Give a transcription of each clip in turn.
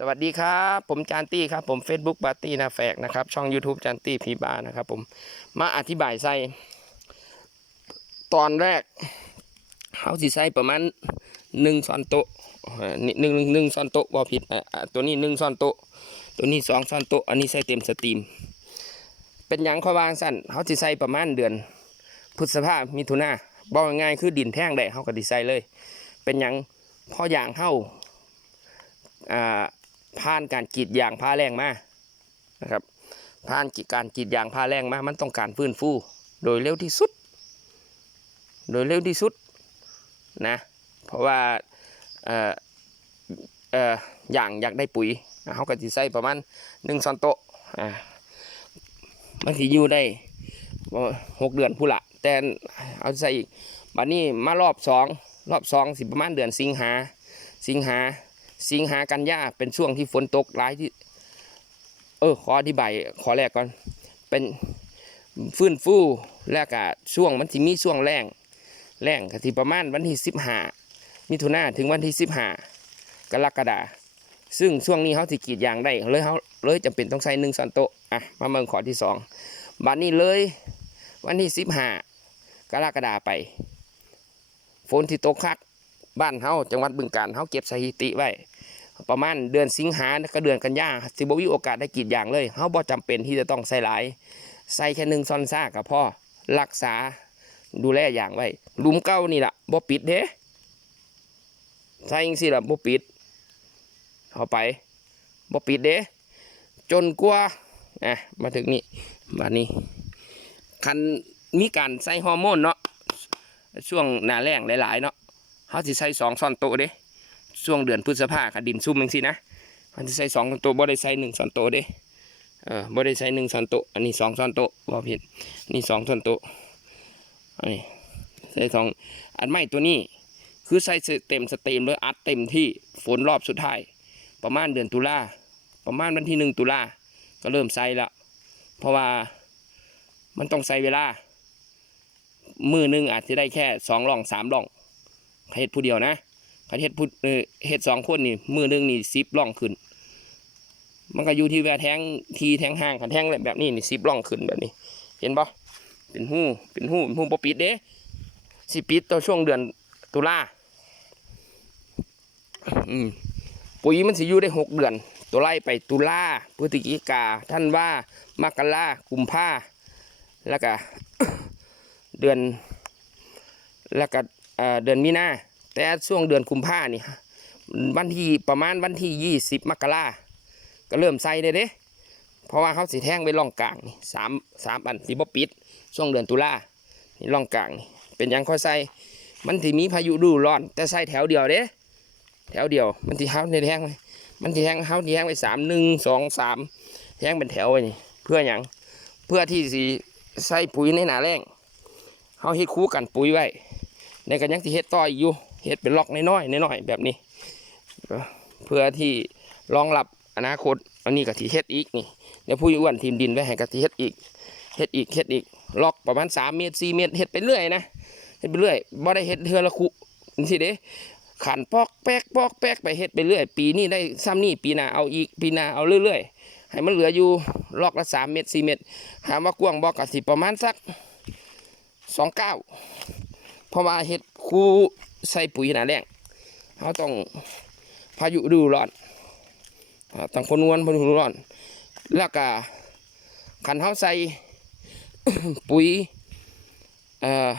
สวัสดีครับ ผมจานตี้ครับผม Facebook บาร์ตี้นาแฟกนะครับ ช่อง YouTube จานตี้พีบาร์นะครับผมมาอธิบายใส่ตอนแรกเขาสิใส่ประมาณหนึ่งซอนโตหนึ่งหนึ่งซอนโตบ่ผิดอะตัวนี้หนึ่งซอนโตตัวนี้สองซอนโตอันนี้ใส่เต็มสตรีม เป็นยังขวางสั้นเขาสิใส่ประมาณเดือนพฤษภามิถุนาบอกง่ายคือดินแท่งได้เขาก็ดิใส่เลย เป็นยังพออย่างเข้าอ่า ผ่านการกรีดยางผ้าแรงมานะครับผ่านการกรีดยางผ้าแรงมามันต้องการฟื้นฟู โดยเร็วที่สุด โดยเร็วที่สุดนะเพราะว่าเอ่อเอ่ออย่างอยากได้ปุ๋ยเขาก็จะใส่ประมาณหนึ่งซอนโตอ่ามันสิอยู่ได้หกเดือนผู้ละแต่เอาใส่อีกบัดนี้มารอบสองรอบสองสิประมาณเดือนสิงหาสิงหา สิงหากันยาเป็นช่วงที่ฝนตกหลายที่ เออขออธิบายขอแรกก่อน เป็นฟื้นฟูแล้วก็ช่วงมันสิมีช่วงแรงแรงก็ที่ประมาณวันที่สิบห้ามิถุนาถึงวันที่สิบห้ากรกฎาซึ่งช่วงนี้เขาสิกีดยางได้เลยเขาเลยจำเป็นต้องใช้หนึ่งซอนโตอะมาเมืองขอที่สองบัดนี้เลยวันที่สิบห้ากรกฎาไป ฝนที่ตกคัก บ้านเฮาจังหวัดบึงกาฬเฮาเก็บสถิติไว้ประมาณเดือนสิงหาก็เดือนกันยาสิบวิโอกาสได้กรีดยางเลยเฮาบ่จำเป็นที่จะต้องใส่หลายใส่แค่หนึ่งซอนซ่ากับพ่อรักษาดูแลอย่างไว้ลุมเก้านี่ล่ะบ่ปิดเด้ใส่จังซี่ล่ะบ่ปิดเอาไปบ่ปิดเด้จนกว่าอะมาถึงนี่บัดนี้คันมีการใส่ฮอร์โมนเนาะช่วงหน้าแล้งหลายๆเนาะ เขาสิใส่สองซ่อนโตเด้ช่วงเดือนพฤษภาคดินซุ่มจังซี่นะมันจะใส่สองซ่อนโตบ่ได้ใส่หนึ่งซ่อนโตเด้เออบ่ได้ใส่หนึ่งซ่อนโตอันนี้สองซ่อนโตบ่ผิดนี่สองซ่อนโตอันนี้ใส่สองอันใหม่ตัวนี้คือใส่เต็มสเต็มเลยอัดเต็มที่ฝนรอบสุดท้ายประมาณเดือนตุลาประมาณวันที่หนึ่งตุลาก็เริ่มใส่ละเพราะว่ามันต้องใส่เวลา มือหนึ่งอาจจะได้แค่สองร่องสามร่อง เฮ็ดผู้เดียวนะคันเฮ็ดผู้เออเฮ็ดสองคนนี่มือหนึงนี่สิบล่องขึ้น มันก็อยู่ที่แว่าแทงทีแทงห่างคันแทงแบบนี้นี่สิบล่องขึ้นแบบนี้ เห็นปะเป็นหูเป็นหูเป็นหูบ่ปิดเด้สิปิดต่อช่วงเดือนตุลาปุ๋ยมันสิอยู่ได้หกเดือน ตัวไล่ไปตุลาพฤศจิกาท่านว่ามกรากุมภาแล้วก็เดือนแล้วก็ เดือนมีนาแต่ช่วงเดือนกุมภานี่วันที่ประมาณวันที่ยี่สิบมกราก็เริ่มใส่ได้เด้เพราะว่าเขาสีแท่งไว้ร่องกลางนี่สามสามอันสีบปิด ช่วงเดือนตุลานี่ร่องกลางนี่เป็นยังค่อยใส่มันที่มีพายุดูร้อน แต่ใส่แถวเดียวเด้แถวเดียว มันที่เฮาในแท่งมันที่แท่งเฮาที่แท่งไว้สามหนึ่งสองสามแท่งเป็นแถวไว้นี่เพื่อหยังเพื่อที่สีใส่ปุ๋ยในหนาแรงเฮาเฮ็ดคู่กันปุ๋ยไว้ ในกันยังที่เฮ็ดต่ออีกอยู่เฮ็ดเป็นล็อกน้อยๆน้อยๆแบบนี้ เพื่อที่รองรับอนาคตอันนี้ก็ที่เฮ็ดอีกนี่เดี๋ยวผู้อ้วนทีมดินไว้ให้ก็ที่เฮ็ดอีกเฮ็ดอีกเฮ็ดอีกล็อกประมาณ3เมตร4เมตรเฮ็ดไปเรื่อยนะเฮ็ดไปเรื่อยบ่ได้เฮ็ดเทือละคุนี่สิเด้ขันปอกแป๊กปอกแป๊กไปเฮ็ดไปเรื่อย ปีนี้ได้ซ้ำนี่ปีหน้าเอาอีกปีหน้าเอาเรื่อยๆ ให้มันเหลืออยู่ล็อกละ3เมตร4เมตรถามว่ากว้างบ่ก็สิประมาณสัก2เก้า เพราะว่าเห็ดคู่ใส่ปุ๋ยหนาแรงเขาต้องพายุดูร้อนอ่าต้องคนวนพายุดูร้อน แล้วก็ขันเขาใส่ปุ๋ยเอ่อ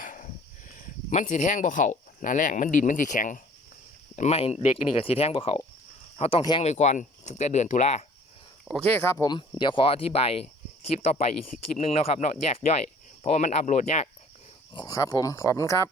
มันสีแท่งบ่เขาหนาแรงมันดินมันสีแข็ง ไม่เด็กนี่ก็สีแท่งบ่เขาเขาต้องแท่งไว้ก่อนตั้งแต่เดือนตุลาโอเคครับผมเดี๋ยวขออธิบายคลิปต่อไปอีกคลิปนึงนะครับเนาะแยกย่อย เพราะว่ามันอัปโหลดยากครับผมขอบคุณครับ